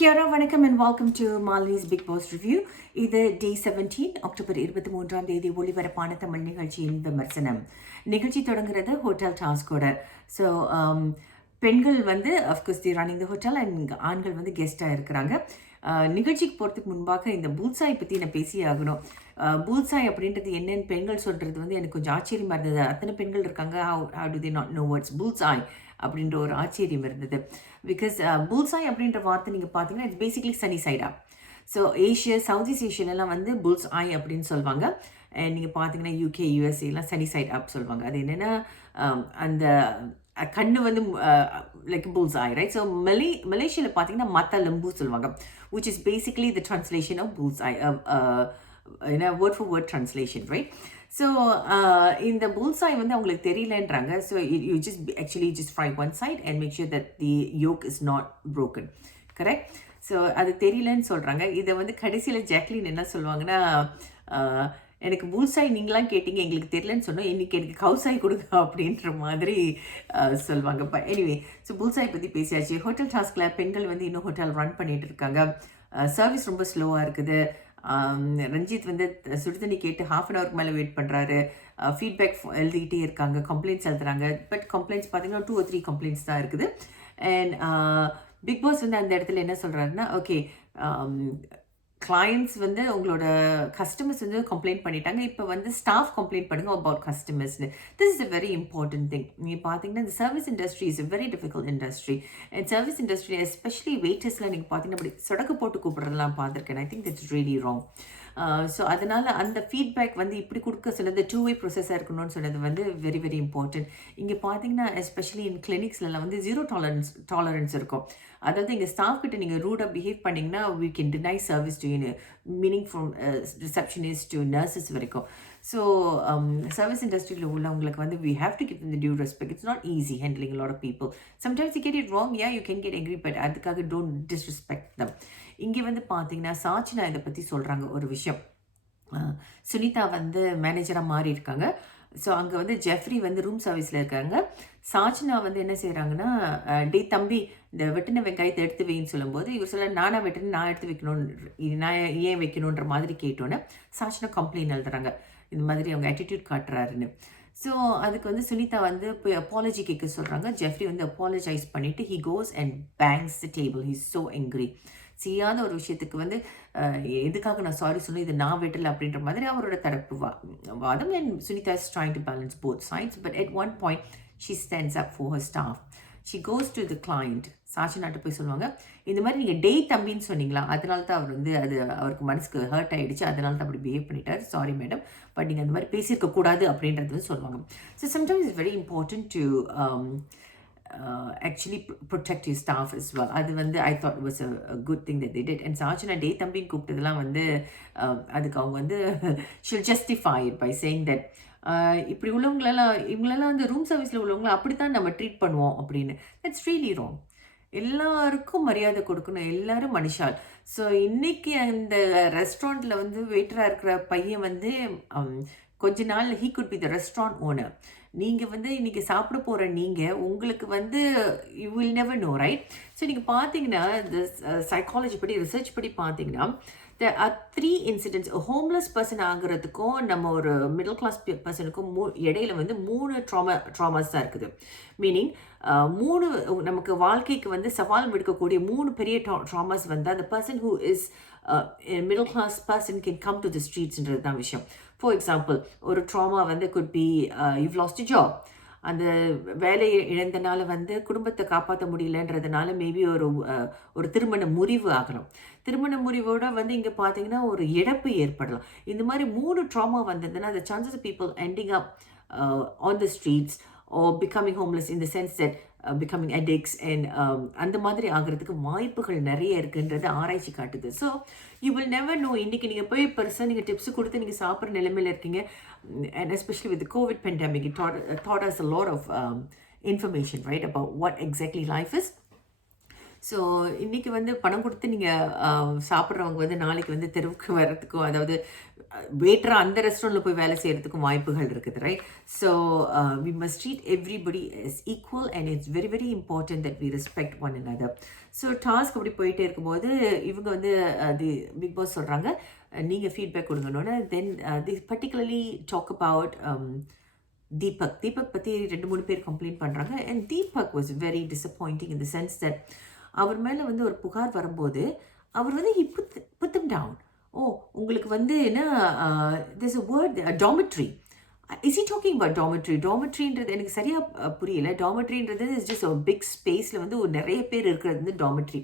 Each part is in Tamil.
Kia வணக்கம் and welcome to Malini's Big Boss Review. இது Day 17, அக்டோபர் 23ஆம் தேதி ஒளிபரப்பான தமிழ் நிகழ்ச்சியின் விமர்சனம். நிகழ்ச்சி தொடங்குறது ஹோட்டல் டாஸ்கோட. ஸோ பெண்கள் வந்து of course the running the hotel and ஆண்கள் வந்து கெஸ்ட்டாக இருக்கிறாங்க. நிகழ்ச்சிக்கு போகிறதுக்கு முன்பாக இந்த புல்சாய் பற்றி நான் பேசி ஆகணும். புல்சாய் அப்படின்றது என்னென்னு பெண்கள் சொல்கிறது வந்து எனக்கு கொஞ்சம் ஆச்சரியமாக இருந்தது. அத்தனை பெண்கள் இருக்காங்க, how do they not know what's bullseye அப்படின்ற ஒரு ஆச்சரியம் இருந்தது. பிகாஸ் புல்சாய் அப்படின்ற வார்த்தை நீங்கள் பார்த்தீங்கன்னா இட்ஸ் பேசிக்லி சனி சைடா. ஸோ ஏஷியா, சவுத் ஈஸ்ட் ஏஷியாலலாம் வந்து புல்ஸ் ஐ அப்படின்னு சொல்லுவாங்க. அண்ட் நீங்கள் பார்த்தீங்கன்னா யூகே, யூஎஸ்ஏலாம் சனி சைட் அப் சொல்லுவாங்க. அது என்னென்னா அந்த கண்ணு வந்து like bull's eye, right? So மலேசியாவில் பார்த்தீங்கன்னா மத்த லம்பு சொல்லுவாங்க, which is basically the translation of bull's eye, word for word translation, right? So இந்த bullseye வந்து அவங்களுக்கு தெரியலன்றாங்க. So you just actually just fry one side and make sure that the yolk is not broken, correct? So அது தெரியலன்னு சொல்கிறாங்க. இதை வந்து கடைசியில் ஜாக்லின் என்ன சொல்லுவாங்கன்னா, எனக்கு புல்சாய் நீங்களாம் கேட்டீங்க, எங்களுக்கு தெரியலன்னு சொன்னோம், இன்றைக்கி எனக்கு கவுசாய் கொடுங்க அப்படின்ற மாதிரி சொல்லுவாங்க. இப்போ எனிவே, ஸோ புல்சாய் பற்றி பேசியாச்சு. ஹோட்டல் டாஸ்கில் பெண்கள் வந்து இன்னும் ஹோட்டல் ரன் பண்ணிகிட்டு இருக்காங்க. சர்வீஸ் ரொம்ப ஸ்லோவாக இருக்குது. ரஞ்சித் வந்து சுடுதண்ணி கேட்டு ஹாஃப் அன் ஹவருக்கு மேலே வெயிட் பண்ணுறாரு. ஃபீட்பேக் எழுதிக்கிட்டே இருக்காங்க, கம்ப்ளைண்ட்ஸ் எழுதுறாங்க. பட் கம்ப்ளைண்ட்ஸ் பார்த்தீங்கன்னா 2 or 3 கம்ப்ளைண்ட்ஸ் தான் இருக்குது. அண்ட் பிக் பாஸ் வந்து அந்த இடத்துல என்ன சொல்கிறாருன்னா, ஓகே கிளையண்ட்ஸ் வந்து உங்களோட கஸ்டமர்ஸ் வந்து கம்ப்ளைண்ட் பண்ணிட்டாங்க, இப்போ வந்து ஸ்டாஃப் கம்ப்ளைண்ட் பண்ணுங்க அபவுட் கஸ்டமர்ஸ்னு. This is a very important thing. நீங்கள் பார்த்தீங்கன்னா இந்த service industry is a very difficult industry. And service industry especially வெயிட்டர்ஸில் நீங்கள் பார்த்தீங்கன்னா அப்படி சொடக்கு போட்டு கூப்பிட்றதெல்லாம் பார்த்துருக்கேன். I think that's really wrong. So அதனால் அந்த ஃபீட்பேக் வந்து இப்படி கொடுக்க சொன்னது 2-way ப்ரொசஸாக இருக்கணும்னு சொன்னது வந்து வெரி வெரி இம்பார்ட்டன்ட். இங்கே பார்த்தீங்கன்னா எஸ்பெஷலி இன் கிளினிக்ஸ்லாம் வந்து ஜீரோ டாலரன்ஸ் இருக்கும். அதாவது எங்கள் ஸ்டாஃப் கிட்ட நீங்கள் ரூடாக பிஹேவ் பண்ணிங்கன்னா we can deny service to you, meaning from receptionist to nurses வரைக்கும். ஸோ சர்வீஸ் இண்டஸ்ட்ரியில் உள்ளவங்களுக்கு வந்து we have to give them the due respect. It's not easy handling a lot of people. Sometimes you get it wrong, yeah, you can get angry, but அதுக்காக don't disrespect them. இங்கே வந்து பார்த்தீங்கன்னா சாச்சினா இதை பற்றி சொல்கிறாங்க ஒரு விஷயம். சுனிதா வந்து மேனேஜராக மாறி இருக்காங்க. ஸோ அங்கே வந்து ஜெஃப்ரி வந்து ரூம் சர்வீஸில் இருக்காங்க. சாச்சினா வந்து என்ன செய்கிறாங்கன்னா, டே தம்பி இந்த வெட்டின வெங்காயத்தை எடுத்து வைன்னு சொல்லும்போது இவர் சொல்ல, நானாக வெட்டினு நான் எடுத்து வைக்கணும், நான் ஏன் வைக்கணுன்ற மாதிரி கேட்டோன்னே சாச்சினா கம்ப்ளைண்ட் எழுதுறாங்க, இந்த மாதிரி அவங்க ஆட்டிடியூட் காட்டுறாருன்னு. ஸோ அதுக்கு வந்து சுனிதா வந்து போய் அப்பாலஜி கேட்க சொல்கிறாங்க. ஜெஃப்ரி வந்து அப்பாலஜைஸ் பண்ணிவிட்டு he goes and bangs the table. He's so angry. செய்யாத ஒரு விஷயத்துக்கு வந்து எதுக்காக நான் சாரி சொன்னேன், இது நான் வெட்டலை அப்படின்ற மாதிரி அவரோட தரப்பு வாதம். And Sunita is trying to balance both sides. But at one point she stands up for her staff. she goes to the client. சாச்சினாட்ட போய் சொல்லுவாங்க, இந்த மாதிரி நீங்கள் டே தம்பின்னு சொன்னீங்களா, அதனால தான் அவர் வந்து அது அவருக்கு மனசுக்கு ஹர்ட் ஆகிடுச்சு, அதனால தான் அப்படி பிஹேவ் பண்ணிட்டார், சாரி மேடம், பட் நீங்கள் அந்த மாதிரி பேசியிருக்க கூடாது அப்படின்றது வந்து சொல்லுவாங்க. So sometimes it's very important to actually protect your staff as well. அது வந்து I thought it was a good thing that they did. And சாச்சினா டே தம்பின்னு கூப்பிட்டதெல்லாம் வந்து அதுக்கு அவங்க வந்து she'll justify it by saying that இப்படி இவங்களெல்லாம் வந்து ரூம் சர்வீஸில் உள்ளவங்கள அப்படித்தான் நம்ம ட்ரீட் பண்ணுவோம் அப்படின்னு. That's really wrong. எல்லாருக்கும் மரியாதை கொடுக்கணும், எல்லாரும் மனுஷால். ஸோ இன்னைக்கு அந்த ரெஸ்டாரண்ட்டில் வந்து வெயிட்டராக இருக்கிற பையன் வந்து கொஞ்ச நாள் he could be the restaurant owner. நீங்கள் வந்து இன்றைக்கி சாப்பிட போகிற உங்களுக்கு வந்து you will never know, right? So நீங்கள் பார்த்தீங்கன்னா இந்த சைக்காலஜி படி, ரிசர்ச் படி பார்த்தீங்கன்னா there are 3 incidents. Homeless person ஆகிறதுக்கும் நம்ம ஒரு மிடில் கிளாஸ் பர்சனுக்கும் இடையில வந்து 3 ட்ராமாஸ் தான் இருக்குது. மீனிங் 3 நமக்கு வாழ்க்கைக்கு வந்து சவால் விடுக்கக்கூடிய 3 பெரிய ட்ராமாஸ் வந்து அந்த person who is middle class person can come to the streetsன்றது தான் விஷயம். ஃபார் எக்ஸாம்பிள், ஒரு ட்ராமா வந்து could be you've lost a job. அந்த வேலையை இழந்தனால வந்து குடும்பத்தை காப்பாற்ற முடியலன்றதுனால மேபி ஒரு திருமண முறிவு ஆகலாம். திருமண முறிவோட வந்து இங்கே பார்த்தீங்கன்னா ஒரு இழப்பு ஏற்படலாம். இந்த மாதிரி 3 ட்ராமா வந்ததுன்னா the chances of people ending up on the streets or becoming homeless in the sense that becoming addicts and அந்த மாதிரி ஆகிறதுக்கு வாய்ப்புகள் நிறைய இருக்குன்றது ஆராய்ச்சி காட்டுது. So you will never know. இன்றைக்கி நீங்கள் போய் பெருசாக நீங்கள் டிப்ஸ் கொடுத்து நீங்கள் சாப்பிட்ற நிலைமையில் இருக்கீங்க. And especially with Covid pandemic it taught us a lot of information, right, about what exactly life is. So இன்றைக்கி வந்து பணம் கொடுத்து நீங்கள் சாப்பிட்றவங்க வந்து நாளைக்கு வந்து தெருவுக்கு வர்றதுக்கும், அதாவது வெயிட்டராக அந்த ரெஸ்டாரண்ட்டில் போய் வேலை செய்கிறதுக்கும் வாய்ப்புகள் இருக்குது, right? So we must treat everybody is equal and it's very very important that we respect one another. So task அப்படி போயிட்டே இருக்கும்போது இவங்க வந்து தி பிக் பாஸ் சொல்கிறாங்க, நீங்கள் ஃபீட்பேக் கொடுங்கன்னு. Then the particularly talk about Deepak பற்றி 2-3 பேர் கம்ப்ளைண்ட் பண்ணுறாங்க. And Deepak was very disappointing in the sense that அவர் மேலே வந்து ஒரு புகார் வரும்போது அவர் வந்து he put them down. ஓ, உங்களுக்கு வந்து என்ன, there's a word, dormitory. Is he talking about dormitory? Dormitoryன்றது எனக்கு சரியாக புரியல. Dormitoryன்றது இஸ் ஜஸ்ட் ஒரு பிக் ஸ்பேஸில் வந்து ஒரு நிறைய பேர் இருக்கிறது வந்து dormitory.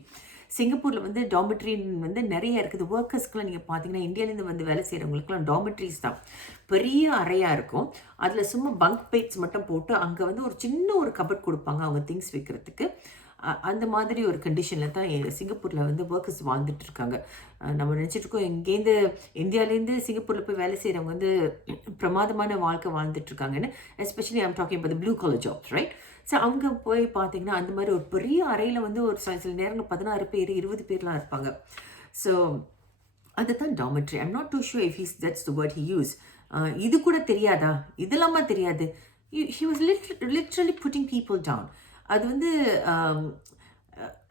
சிங்கப்பூரில் வந்து டாமிட்ரின்னு வந்து நிறைய இருக்குது. ஒர்க்கர்ஸ்க்குலாம் நீங்கள் பார்த்தீங்கன்னா இந்தியாவிலேருந்து வந்து வேலை செய்கிறவங்களுக்குலாம் டாமிட்ரிஸ் தான் பெரிய அறையாக இருக்கும். அதில் சும்மா பங்க் பெட்ஸ் மட்டும் போட்டு அங்கே வந்து ஒரு சின்ன ஒரு கபட் கொடுப்பாங்க அவங்க திங்ஸ் வைக்கிறதுக்கு. அந்த மாதிரி ஒரு கண்டிஷனில் தான் சிங்கப்பூரில் வந்து ஒர்க்கர்ஸ் வாழ்ந்துட்டு இருக்காங்க. நம்ம நினச்சிட்ருக்கோம் இங்கேருந்து இந்தியாவிலேருந்து சிங்கப்பூரில் போய் வேலை செய்கிறவங்க வந்து பிரமாதமான வாழ்க்கை வாழ்ந்துட்டு இருக்காங்கன்னு. Especially I'm talking about the blue collar jobs, right? So அவங்க போய் பார்த்தீங்கன்னா அந்த மாதிரி ஒரு பெரிய அறையில் வந்து ஒரு சில நேரங்கள் 16 பேர் 20 பேர்லாம் இருப்பாங்க. ஸோ அதுதான் dormitory. I'm not too sure if that's the word he use. இது கூட தெரியாதா, இதெல்லாமா தெரியாது. He was literally putting people down. அது வந்து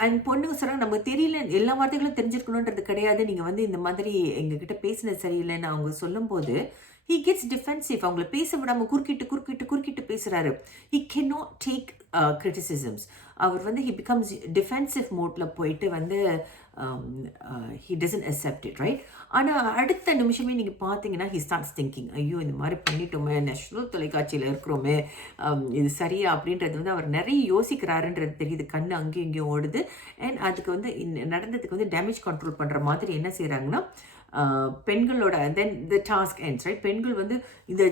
அண்ட் பொண்ணுங்க சொல்கிறாங்க, நமக்கு தெரியல, எல்லா வார்த்தைகளும் தெரிஞ்சிருக்கணுன்றது கிடையாது, நீங்கள் வந்து இந்த மாதிரி எங்ககிட்ட பேசினது சரியில்லைன்னு அவங்க சொல்லும்போது he gets defensive. அவங்கள பேச விடாமல் குறுக்கிட்டு பேசுகிறாரு. he cannot take criticisms. அவர் வந்து he becomes defensive மோட்டில் போயிட்டு வந்து he doesn't accept it, right? ஆனால் அடுத்த நிமிஷமே நீங்கள் பார்த்தீங்கன்னா he starts thinking, ஐயோ இந்த மாதிரி பண்ணிட்டோமே, நேஷனல் தொலைக்காட்சியில் இருக்கிறோமே, இது சரியா அப்படின்றது வந்து அவர் நிறைய யோசிக்கிறாருன்றது தெரியுது. கண்ணு அங்கேயும் இங்கேயும் ஓடுது. அண்ட் அதுக்கு வந்து நடந்ததுக்கு வந்து டேமேஜ் கண்ட்ரோல் பண்ணுற மாதிரி என்ன செய்கிறாங்கன்னா, பெண்களோட தென் த டாஸ்க் எண்ட்ஸ், ரைட்? பெண்கள் வந்து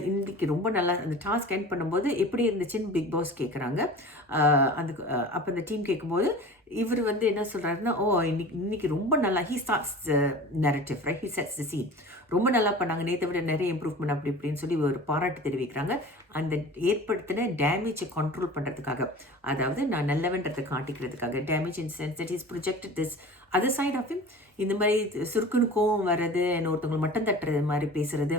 இன்னைக்கு ரொம்ப நல்லா அந்த டாஸ்க் எண்ட் பண்ணும்போது எப்படி இருந்துச்சுன்னு பிக் பாஸ் கேட்குறாங்க. அந்த அப்போ அந்த டீம் கேட்கும்போது இவர் வந்து என்ன சொல்கிறாருன்னா, ஓ இன்னைக்கு ரொம்ப நல்லா, he starts the narrative, right? He sets the scene. ரொம்ப நல்லா பண்ணாங்க, நேற்றை விட நிறைய இம்ப்ரூவ்மெண்ட் அப்படி இப்படின்னு சொல்லி ஒரு பாராட்டு தெரிவிக்கிறாங்க. அந்த ஏற்படுத்தின டேமேஜை கண்ட்ரோல் பண்ணுறதுக்காக, அதாவது நான் நல்லவன்றதை காட்டிக்கிறதுக்காக. Damage in sense that is projected this other side of him. இந்த மாதிரி சுருக்குன்னு கோவம் வர்றது, ஒருத்தவங்களை மட்டும் தட்டுறது மாதிரி பேசுறது,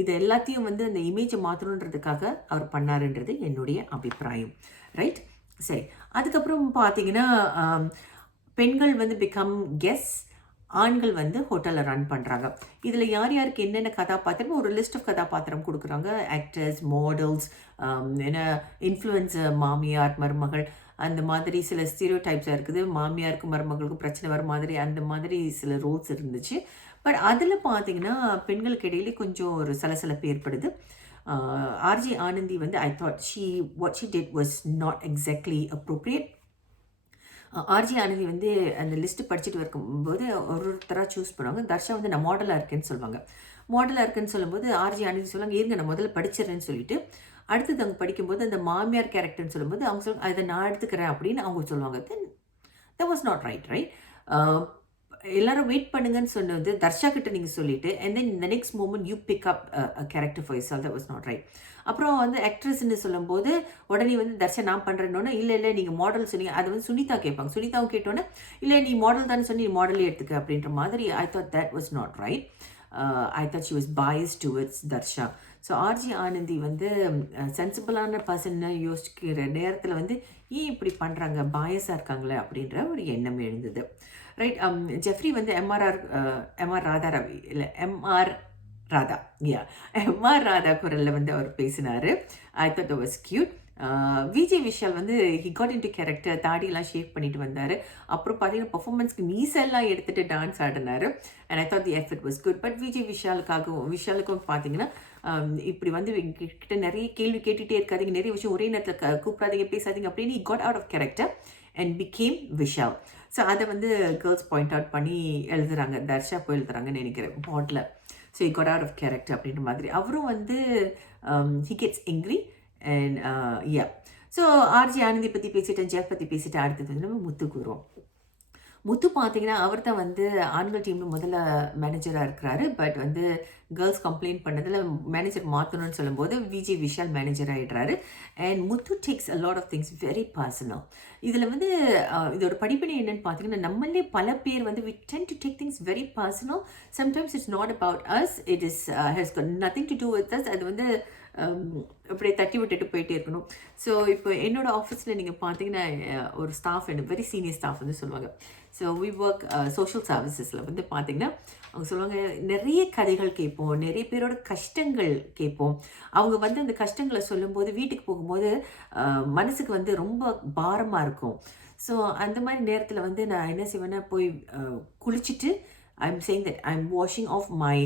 இது எல்லாத்தையும் வந்து அந்த இமேஜை மாற்றணுன்றதுக்காக அவர் பண்ணாருன்றது என்னுடைய அபிப்பிராயம், ரைட்? சரி, அதுக்கப்புறம் பார்த்தீங்கன்னா பெண்கள் வந்து பிகம் கெஸ்ட், ஆண்கள் வந்து ஹோட்டலில் ரன் பண்ணுறாங்க. இதில் யார் யாருக்கு என்னென்ன கதாபாத்திரம், ஒரு லிஸ்ட் ஆஃப் கதாபாத்திரம் கொடுக்குறாங்க. ஆக்டர்ஸ், மாடல்ஸ், என்ன இன்ஃப்ளூயன்சர், மாமியார், மருமகள், அந்த மாதிரி சில ஸ்டீரியோ டைப்ஸாக இருக்குது. மாமியாருக்கும் மருமகளுக்கும் பிரச்சனை வர மாதிரி அந்த மாதிரி சில ரோல்ஸ் இருந்துச்சு. பட் அதில் பார்த்தீங்கன்னா பெண்களுக்கு இடையிலே கொஞ்சம் ஒரு சலசலப்பு ஏற்படுது. ஆர்ஜி ஆனந்தி வந்து I thought what she did was not exactly appropriate. RJ Anandhi வந்து அந்த லிஸ்ட்டு படிச்சுட்டு இருக்கும்போது ஒருத்தராக சூஸ் பண்ணுவாங்க. தர்ஷா வந்து நான் மாடலாக இருக்கேன்னு சொல்லுவாங்க. மாடலாக இருக்குன்னு சொல்லும்போது ஆர்ஜி ஆனந்தி சொல்லுவாங்க, இருங்க நான் முதல்ல படிச்சிடறேன்னு சொல்லிட்டு அடுத்தது அவங்க படிக்கும்போது அந்த மாமியார் கேரக்டர்னு சொல்லும்போது அவங்க சொல்லுவாங்க, அதை நான் எடுத்துக்கிறேன் அப்படின்னு அவங்க சொல்லுவாங்க. Then that was not right. எல்லாரும் வெயிட் பண்ணுங்கன்னு சொன்னது தர்ஷா கிட்ட நீங்கள் சொல்லிட்டு அண்ட் தென் இந்த next moment you pick up character for yourself. That was not right. அப்புறம் வந்து ஆக்ட்ரஸ்ன்னு சொல்லும்போது உடனே வந்து தர்ஷா நான் பண்ணுறேன்னொன்னே இல்லை நீங்கள் மாடல் சொன்னீங்க, அதை வந்து சுனிதா கேட்பாங்க. சுனிதாவும் கேட்டோன்னே இல்லை நீ மாடல் தானே சொல்லி நீ மாடலே எடுத்துக்க அப்படின்ற மாதிரி. I thought that was not right. I thought she was biased towards Dharsha. So RJ Anandhi வந்து சென்சிபிளான பர்சன்னு யோசிக்கிற நேரத்தில் வந்து ஏன் இப்படி பண்ணுறாங்க, பாயஸாக இருக்காங்களே அப்படின்ற ஒரு எண்ணம் எழுந்தது, ரைட்? ஜெஃப்ரி வந்து எம்ஆர் ராதா ரவி இல்லை எம்ஆர் ராதா எம்ஆர் ராதா குரலில் வந்து அவர் பேசினார். I thought was cute. Vijay Vishal வந்து he got in to character, தாடியெல்லாம் ஷேப் பண்ணிட்டு வந்தார். அப்புறம் பார்த்தீங்கன்னா பர்ஃபார்மன்ஸ்க்கு மீசெல்லாம் எடுத்துகிட்டு டான்ஸ் ஆடினார். And I thought the effort was good. But Vijay விஷாலுக்கும் பார்த்தீங்கன்னா இப்படி வந்து கிட்ட நிறைய கேள்வி கேட்டுகிட்டே இருக்காதிங்க, நிறைய விஷயம் ஒரே நேரத்தில் கூப்பிடாதீங்க, பேசாதீங்க அப்படின்னு he got out of character and became Vishal. So அதை வந்து கேர்ள்ஸ் பாயிண்ட் அவுட் பண்ணி எழுதுறாங்க, தர்ஷா போய் எழுதுறாங்கன்னு நினைக்கிறேன் பாட்டில். So he got out of character அப்படின்ற மாதிரி. அவரும் வந்து he gets angry and yeah. So RJ Anandhi பற்றி பேசிட்டேன், ஜெஃப் பற்றி பேசிட்டு அடுத்தது நம்ம முத்துக்கு வருவோம். முத்து பார்த்தீங்கன்னா, அவர் தான் வந்து ஆண்கள் டீம்ல முதல்ல மேனேஜரா இருக்கிறாரு. பட் வந்து கேர்ள்ஸ் கம்ப்ளைண்ட் பண்ணதுல மேனேஜர் மாத்தணும்னு சொல்லும்போது, விஜே விஷால் மேனேஜர் ஆயிடுறாரு. And Muthu takes a lot of things very personal. இதுல வந்து இதோட படிப்பினை என்னன்னு பார்த்தீங்கன்னா, நம்மளே பல பேர் வந்து we tend to take things very personal. Sometimes it's not about us. It is has got nothing to do with us. அது வந்து அப்படியே தட்டி விட்டுட்டு போயிட்டே இருக்கணும். ஸோ இப்போ என்னோட ஆஃபீஸில் நீங்கள் பார்த்தீங்கன்னா ஒரு ஸ்டாஃப் வெரி சீனியர் ஸ்டாஃப் வந்து சொல்லுவாங்க. ஸோ வி ஒர்க் சோஷியல் சர்வீசஸில் வந்து பார்த்தீங்கன்னா அவங்க சொல்லுவாங்க, நிறைய கதைகள் கேட்போம், நிறைய பேரோட கஷ்டங்கள் கேட்போம். அவங்க வந்து அந்த கஷ்டங்களை சொல்லும்போது வீட்டுக்கு போகும்போது மனசுக்கு வந்து ரொம்ப பாரமாக இருக்கும். ஸோ அந்த மாதிரி நேரத்தில் வந்து நான் என்ன செய்வேன்னா போய் குளிச்சுட்டு I'm saying that I'm washing off my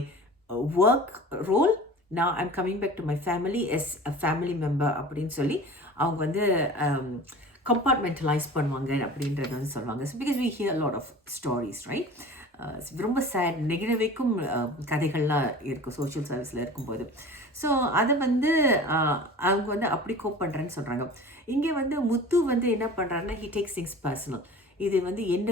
work role. now I'm coming back to my family as a family member அப்படின்னு சொல்லி அவங்க வந்து கம்பார்ட்மெண்டலைஸ் பண்ணுவாங்க அப்படின்றத வந்து சொல்லுவாங்க. So because we hear a lot of stories, right? ரொம்ப சேட் நெகிழ வைக்கும் கதைகள்லாம் இருக்கும் சோஷியல் சர்வீஸில் இருக்கும்போது. ஸோ அதை வந்து அவங்க வந்து அப்படி கோப் பண்ணுறேன்னு சொல்கிறாங்க. இங்கே வந்து முத்து வந்து என்ன பண்ணுறாருன்னா he takes things personal. இது வந்து என்ன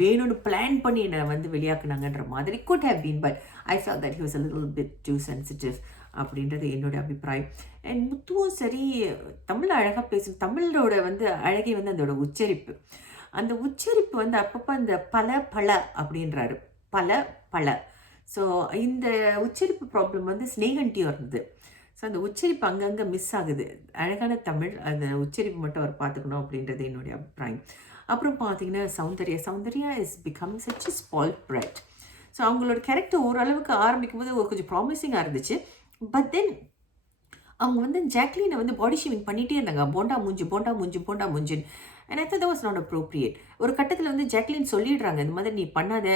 வேணும்னு பிளான் பண்ணி என்னை வந்து வெளியாக்குனாங்கன்ற மாதிரி could have been, but I felt that he was a little bit too sensitive அப்படின்றது என்னோட அபிப்பிராயம். அண்ட் முத்துவும் சரி தமிழ் அழகாக பேசும். தமிழோட வந்து அழகே வந்து அதோட உச்சரிப்பு. அந்த உச்சரிப்பு வந்து அப்பப்போ அந்த பல பல அப்படின்றாரு, பல பல. ஸோ இந்த உச்சரிப்பு ப்ராப்ளம் வந்து ஸ்னேகன்ட்டியும் இருந்தது. ஸோ அந்த உச்சரிப்பு அங்கங்கே மிஸ் ஆகுது. அழகான தமிழ், அந்த உச்சரிப்பு மட்டும் அவர் பார்த்துக்கணும் அப்படின்றது என்னுடைய அபிப்பிராயம். அப்புறம் பார்த்தீங்கன்னா Soundarya is becoming such a spoiled brat. So அவங்களோட கேரக்டர் ஓரளவுக்கு ஆரம்பிக்கும் போது கொஞ்சம் ப்ராமிசிங்காக இருந்துச்சு. பட் தென் அவங்க வந்து ஜாக்லினை வந்து பாடி ஷேமிங் பண்ணிகிட்டே இருந்தாங்க, போண்டா மூஞ்சி போண்டா மூஞ்சி போண்டா மூஞ்சின்னு. And I thought that was not appropriate. ஒரு கட்டத்தில் வந்து ஜாக்லின் சொல்லிடுறாங்க, இந்த மாதிரி நீ பண்ணாத.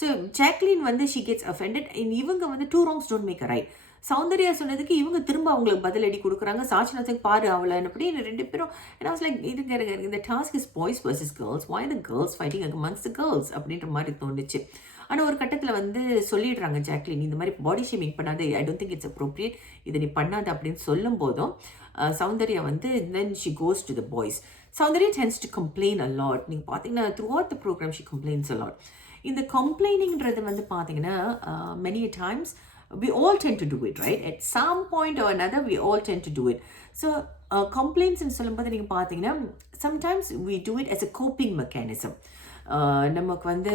ஸோ ஜாக்லின் வந்து ஷி கெட்ஸ் அஃபெண்டட். இவங்க வந்து two wrongs don't make a right. Soundarya சொன்னதுக்கு இவங்க திரும்ப அவங்களுக்கு பதிலடி கொடுக்குறாங்க. சாட்சிநாத்துக்கு பாரு அவளை அப்படி ரெண்டு பேரும். அண்ட் I was like, இந்த task is boys versus girls, why the girls fighting amongst the girls அப்படின்ற மாதிரி தோணுச்சு. ஆனால் ஒரு கட்டத்தில் வந்து சொல்லிடுறாங்க ஜாக்லின், இந்த மாதிரி பாடி ஷேமிங் பண்ணாத, I don't think it's appropriate, இதை நீ பண்ணாத அப்படின்னு சொல்லும் போதும் சௌந்தர்யா வந்து then she goes to the boys. Soundariya tends to complain a lot. நீங்கள் பார்த்தீங்கன்னா throughout the program she complains a lot. இந்த கம்ப்ளைனிங்கிறது வந்து பார்த்தீங்கன்னா many times we all tend to do it, right? At some point or another we all tend to do it. So complaints ன்னு சொல்லும்போது நீங்கள் பார்த்தீங்கன்னா sometimes we do it as a coping mechanism. நமக்கு வந்து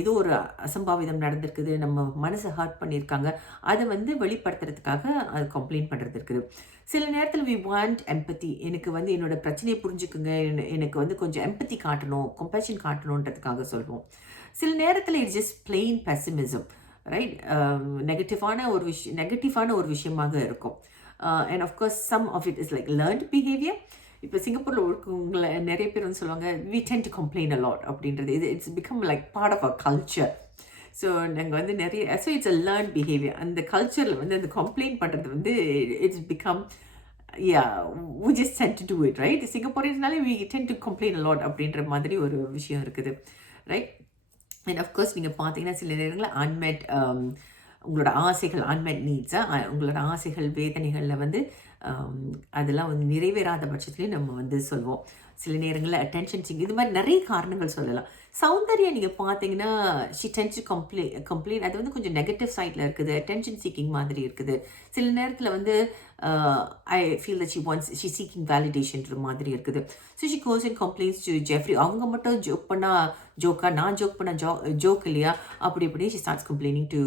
ஏதோ ஒரு அசம்பாவிதம் நடந்திருக்குது, நம்ம மனசை ஹர்ட் பண்ணியிருக்காங்க, அதை வந்து வெளிப்படுத்துறதுக்காக அது கம்ப்ளைண்ட் பண்ணுறது இருக்குது. சில நேரத்தில் வி வாண்ட் எம்பத்தி, எனக்கு வந்து என்னோட பிரச்சனையை புரிஞ்சுக்குங்க, எனக்கு வந்து கொஞ்சம் எம்பத்தி காட்டணும், கம்பேஷன் காட்டணுன்றதுக்காக சொல்லுவோம். சில நேரத்தில் it's just plain pessimism, right? நெகட்டிவான ஒரு விஷயமாக இருக்கும். And of course some of it is like learned behaviour. இப்போ சிங்கப்பூரில் இருக்கவங்களை நிறைய பேர் வந்து சொல்லுவாங்க we tend to complain a lot அப்படின்றது. It's become like part of a culture. So நாங்கள் வந்து நிறைய இட்ஸ் அ லேர்ன் பிஹேவியர். அந்த கல்ச்சரில் வந்து அந்த கம்ப்ளைண்ட் பண்ணுறது வந்து it's become we just tend to do it, right? சிங்கப்பூரியன்ஸ்னாலே we tend to complain a lot அப்படின்ற மாதிரி ஒரு விஷயம் இருக்குது, ரைட்? அண்ட் ஆஃப்கோர்ஸ் நீங்கள் பார்த்தீங்கன்னா சில நேரங்களில் அன்மெட் உங்களோட ஆசைகள், அன்மெட் நீட்ஸாக உங்களோட ஆசைகள் வேதனைகளில் வந்து அதெல்லாம் வந்து நிறைவேறாத பட்சத்துலேயும் நம்ம வந்து சொல்லுவோம். சில நேரங்களில் அட்டென்ஷன் சீக்கிங், இது மாதிரி நிறைய காரணங்கள் சொல்லலாம். சௌந்தர்யா நீங்கள் பார்த்தீங்கன்னா ஷி டென்ஸ் டு கம்ப்ளைண்ட், அது வந்து கொஞ்சம் நெகட்டிவ் சைடில் இருக்குது, அட்டென்ஷன் சீக்கிங் மாதிரி இருக்குது. சில நேரத்தில் வந்து I feel that she seeking வேலிடேஷன்ற மாதிரி இருக்குது. So she goes and complaints to Jeffrey. அவங்க மட்டும் ஜோக் பண்ணால் ஜோக்கா, நான் ஜோக் பண்ண ஜோக் இல்லையா அப்படி she starts complaining to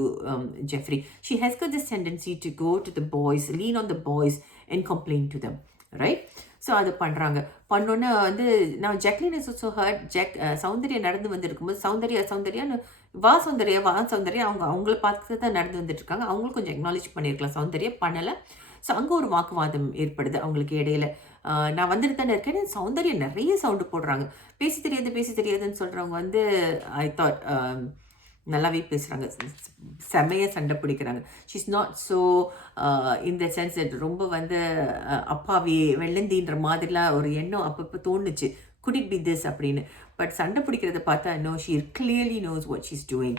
Jeffrey. She has got this tendency to go to the boys, lean on the boys and complain to them, right? So அது பண்ணுறாங்க. பண்ணோன்னே வந்து நான் Jacqueline is also hurt. Soundarya நடந்து வந்துருக்கும்போது சௌந்தர்யான்னு வா சௌந்தர்யா அவங்கள பார்த்து தான் நடந்து வந்துட்டு இருக்காங்க. அவங்களும் கொஞ்சம் அக்னாலேஜ் பண்ணியிருக்கலாம், சௌந்தர்யா பண்ணலை. ஸோ அங்கே ஒரு வாக்குவாதம் ஏற்படுது அவங்களுக்கு இடையில. நான் வந்துட்டு தானே இருக்கேன்னு சௌந்தர்யா நிறைய சவுண்டு போடுறாங்க. பேசி தெரியாதுன்னு சொல்கிறவங்க வந்து ஐ தாட் நல்லாவே பேசுகிறாங்க, செம்மையாக சண்டை பிடிக்கிறாங்க. ஷீஸ் நாட் ஸோ இந்த சென்ஸ் ரொம்ப வந்து அப்பாவி வெள்ளந்தின்ற மாதிரிலாம் ஒரு எண்ணம் அப்பப்போ தோணுச்சு, could it be this அப்படின்னு. பட் சண்டை பிடிக்கிறத பார்த்தா no, she clearly knows what she's doing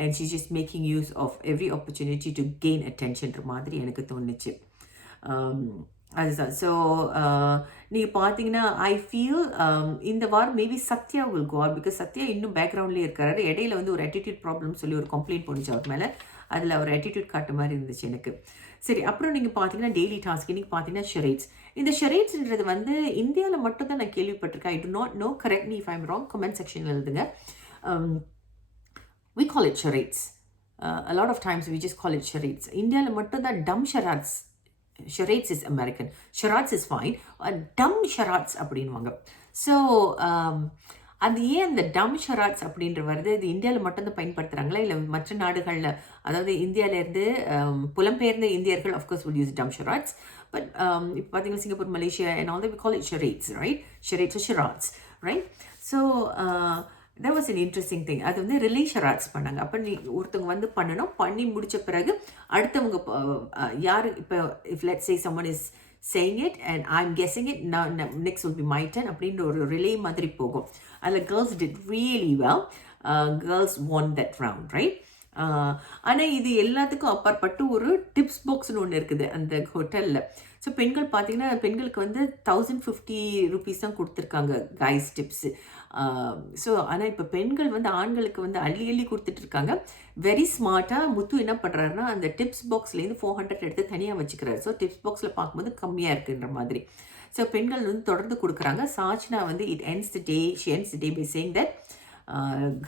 and she's just making use of every opportunity to gain attentionன்ற மாதிரி எனக்கு தோணுச்சு. அதுதான். ஸோ நீங்கள் பார்த்தீங்கன்னா ஐ ஃபீல் இந்த வாரம் maybe Sathya will go out because Sathya இன்னும் பேக்ரவுண்ட்லேயே இருக்காரு. இடையில வந்து ஒரு attitude ப்ராப்ளம் சொல்லி ஒரு கம்ப்ளைண்ட் போணுச்சு அவர் மேலே. அதில் அவர் attitude காட்டு மாதிரி இருந்துச்சு எனக்கு. சரி, அப்புறம் நீங்கள் பார்த்தீங்கன்னா டெய்லி டாஸ்க் இன்னைக்கு பார்த்தீங்கன்னா ஷெரேட்ஸ். இந்த ஷெரேட்ஸ்ன்றது வந்து இந்தியாவில் மட்டும் தான் நான் கேள்விப்பட்டிருக்கேன். I do not know, correct me if I am wrong, comment செக்ஷனில் எழுதுங்க. We call it charades. A lot of times we just call it charades. இந்தியாவில் மட்டும் தான் dumb charades. Charades is American. Charades is fine. Dumb charades அப்படின்வாங்க. ஸோ அது ஏன் அந்த டம் ஷராட்ஸ் அப்படின்ற வருது, இது இந்தியாவில் மட்டும்தான் பயன்படுத்துகிறாங்களா இல்லை மற்ற நாடுகளில், அதாவது இந்தியாவிலேருந்து புலம்பெயர்ந்த இந்தியர்கள் of course would use dumb charades. But இப்போ பார்த்தீங்கன்னா Singapore, Malaysia and all that we call it charades, right? Charades or charades, right? So that was an interesting thing. அது வந்து ரிலே ஷராட்ஸ் பண்ணாங்க. அப்போ நீ ஒருத்தவங்க வந்து பண்ணணும், பண்ணி முடித்த பிறகு அடுத்தவங்க யார் இப்போ if let's say someone is saying it and I'm guessing it, now next will be my turn அப்படின்ற ஒரு ரிலே மாதிரி போகும். அதில் girls did really well. Girls won that round, right? ஆனால் இது எல்லாத்துக்கும் அப்பாற்பட்டு ஒரு டிப்ஸ் பாக்ஸ்னு ஒன்று இருக்குது அந்த ஹோட்டலில். ஸோ பெண்கள் பார்த்தீங்கன்னா பெண்களுக்கு வந்து 1050 rupees தான் கொடுத்துருக்காங்க கைஸ் டிப்ஸு. ஸோ ஆனால் இப்போ பெண்கள் வந்து ஆண்களுக்கு வந்து அள்ளி அள்ளி கொடுத்துட்ருக்காங்க. வெரி ஸ்மார்ட்டாக முத்து என்ன பண்ணுறாருன்னா அந்த டிப்ஸ் பாக்ஸ்லேருந்து 400 எடுத்து தனியாக வச்சுக்கிறாரு. ஸோ டிப்ஸ் பாக்ஸில் பார்க்கும்போது கம்மியாக இருக்குன்ற மாதிரி. ஸோ பெண்கள் வந்து தொடர்ந்து கொடுக்குறாங்க. சாச்னா வந்து she ends the day by saying that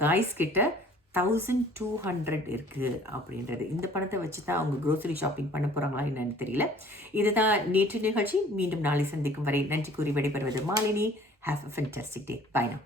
guys கிட்ட 1200 இருக்குது அப்படின்றது. இந்த பணத்தை வச்சு தான் அவங்க க்ரோசரி ஷாப்பிங் பண்ண போகிறாங்களா என்னன்னு தெரியல. இதுதான் நேற்று நிகழ்ச்சி. மீண்டும் நாளை சந்திக்கும் வரை நன்றி கூறி விடைபெறுவது Malini. Have a fantastic day. Bye now.